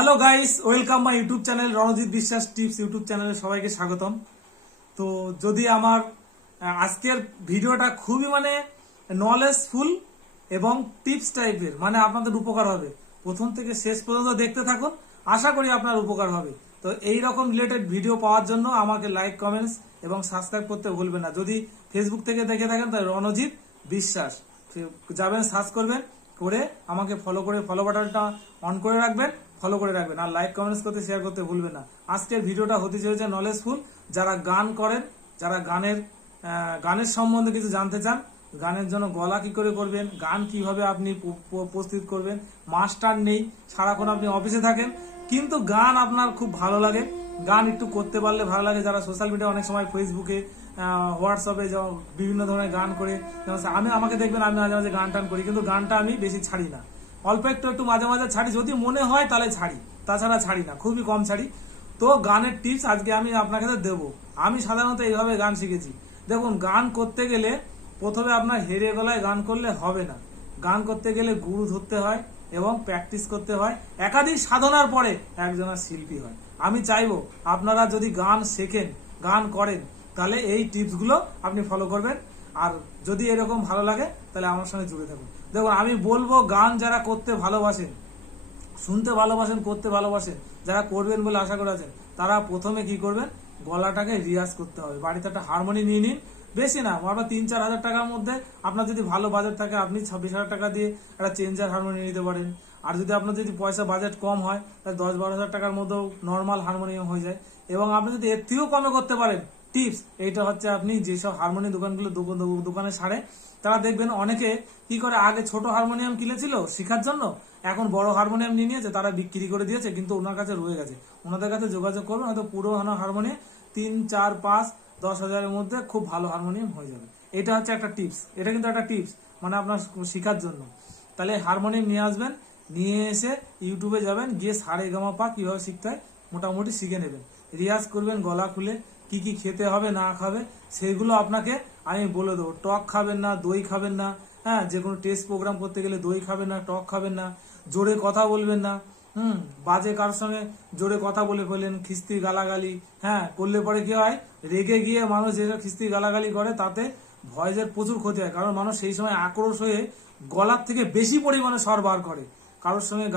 Hello guys welcome my YouTube channel Ranjit Biswas tips YouTube চ্যানেলে সবাইকে স্বাগতম। তো যদি আমার আজকের ভিডিওটা খুবই মানে নলেজফুল এবং টিপস টাইপের মানে আপনাদের উপকার হবে। প্রথম থেকে শেষ পর্যন্ত দেখতে থাকুন, আশা করি আপনার উপকার হবে। তো এই রকম রিলেটেড ভিডিও পাওয়ার জন্য আমাকে লাইক কমেন্টস এবং সাবস্ক্রাইব করতে ভুলবেন না। যদি ফেসবুক থেকে দেখে থাকেন, তাহলে রণজিৎ বিশ্বাস যাবেন সার্চ করবেন। করে আমাকে ফলো করে ফলো বাটনটা অন করে রাখবেন ফলো করে রাখবেন। আর লাইক কমেন্টস করতে শেয়ার করতে ভুলবেন না। আজকের ভিডিওটা হতে চলেছে নলেজফুল যারা গান করেন, যারা গানের গানের সম্বন্ধে কিছু জানতে চান, গানের জন্য গলা কি করে করবেন, গান কীভাবে আপনি প্রস্তুত করবেন, মাস্টার নেই, সারাক্ষণ আপনি অফিসে থাকেন। কিন্তু গান আপনার খুব ভালো লাগে। গান একটু করতে পারলে ভালো লাগে। যারা সোশ্যাল মিডিয়া অনেক সময় ফেসবুকে হোয়াটসঅ্যাপে বিভিন্ন ধরনের গান করে। যেমন আমি, আমাকে দেখবেন আমি মাঝে মাঝে গান টান করি, কিন্তু গানটা আমি বেশি ছাড়ি না। অল্প একটু একটু মাঝে মাঝে ছাড়ি, যদি মনে হয় তাহলে ছাড়ি। তাছাড়া ছাড়ি না, খুবই কম ছাড়ি। তো গানের টিপস আজকে আমি আপনাকে দেবো। আমি সাধারণত এইভাবে গান শিখেছি। দেখুন, গান করতে গেলে প্রথমে আপনার হেরে গলায় গান করলে হবে না। গান করতে গেলে গুরু ধরতে হয় এবং প্র্যাকটিস করতে হয়। একাধিক সাধনার পরে একজনের শিল্পী হয়। আমি চাইব আপনারা যদি গান শেখেন, গান করেন তাহলে এই টিপসগুলো আপনি ফলো করবেন। আর যদি এরকম ভালো লাগে, তাহলে আমার সঙ্গে জুড়ে থাকুন। দেখুন, আমি বলব, গান যারা করতে ভালোবাসেন, শুনতে ভালোবাসেন, করতে ভালোবাসেন, যারা করবেন বলে আশা করে আছেন, তারা প্রথমে কি করবেন? গলাটাকে রিয়াজ করতে হবে। বাড়িতে একটা হারমোনি নিয়ে নিন। বেশি না আপনার তিন চার হাজার টাকার মধ্যে আপনার যদি ভালো বাজেট থাকে, আপনি ছাব্বিশ হাজার টাকা দিয়ে একটা চেঞ্জার হারমোনিয়াম নিতে পারেন। আর যদি আপনার যদি পয়সা বাজেট কম হয়, তাহলে দশ বারো হাজার টাকার মধ্যেও নর্মাল হারমোনিয়াম হয়ে যায়। এবং আপনি যদি এর থেকেও কমে করতে পারেন টিপস এইটা হচ্ছে আপনি যেসব হারমোনিয়াম দোকানগুলো দোকান- সারে, তারা দেখবেন অনেকে কি করে, আগে ছোট হারমোনিয়াম কিনেছিল শিখার জন্য, এখন বড় হারমোনিয়াম নিয়ে নিয়েছে, তারা বিক্রি করে দিয়েছে, কিন্তু ওনার কাছে রয়ে গেছে। ওনাদের কাছে যোগাযোগ করুন হয়তো পুরো হারমোনিয়াম তিন, চার, পাঁচ, দশ হাজারের মধ্যে খুব ভালো হারমোনিয়াম হয়ে যাবে। এটা হচ্ছে একটা টিপস এটা কিন্তু একটা টিপস মানে আপনার শেখার জন্য। তাহলে হারমোনিয়াম নিয়ে আসবেন, নিয়ে এসে ইউটিউবে যাবেন, গিয়ে সারে গামা পা কীভাবে শিখতে হয়, মোটামুটি শিখে নেবেন। রিয়াজ করবেন, গলা খুলে কি কি খেতে হবে, না খাবে সেগুলো আপনাকে আমি বলে দেবো। টক খাবেন না, দই খাবেন না হ্যাঁ যে কোনো টেস্ট প্রোগ্রাম করতে গেলে দই খাবেন না, টক খাবেন না, জোরে কথা বলবেন না, হুম, বাজে কার সঙ্গে জোরে কথা বলে ফেলেন, খিস্তি গালাগালি হ্যাঁ করলে পরে কি হয়, রেগে গিয়ে মানুষ যেসব খিস্তি গালাগালি করে, তাতে ভয়েসের প্রচুর ক্ষতি হয়, কারণ মানুষ সেই সময় আক্রোশ হয়ে গলার থেকে বেশি পরিমাণে স্বর বার করে, কারোর সঙ্গে